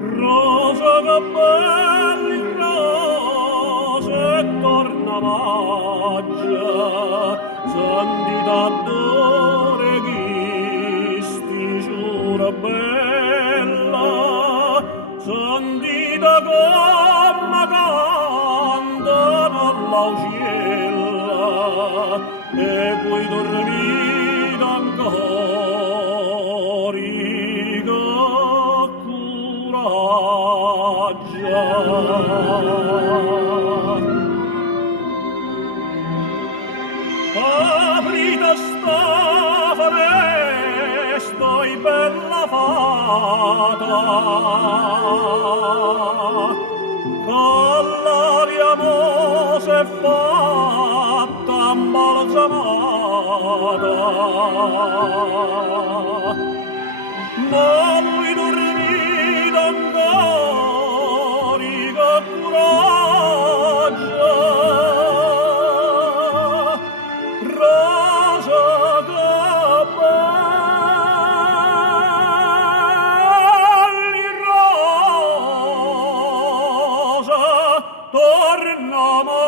Rosa capelli rose torna maggia, sentita d'ore chisti giura bella, sentita come cantano l'aucella, e poi dormita ancora aprita sta foresta e bella fata, con l'aria mosa e fatta imbalsamata, ma lui dormita ancora che coraggio, rosa capelli rosa torna maggia.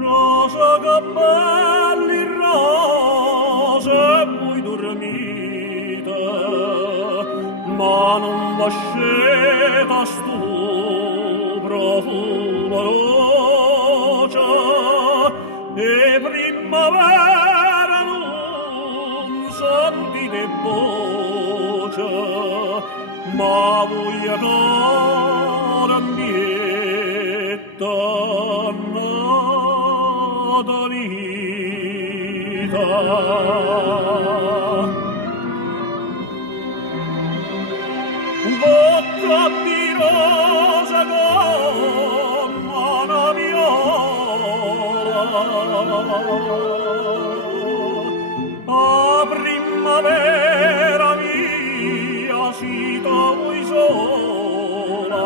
Rosa capelli rose e poi dormita, ma non vasceta stu profumo rocia, e primavera non sentite voce, ma voi ancora ambietta Madonita. Bocca di rosa come una viola, a primavera mia si voi sola.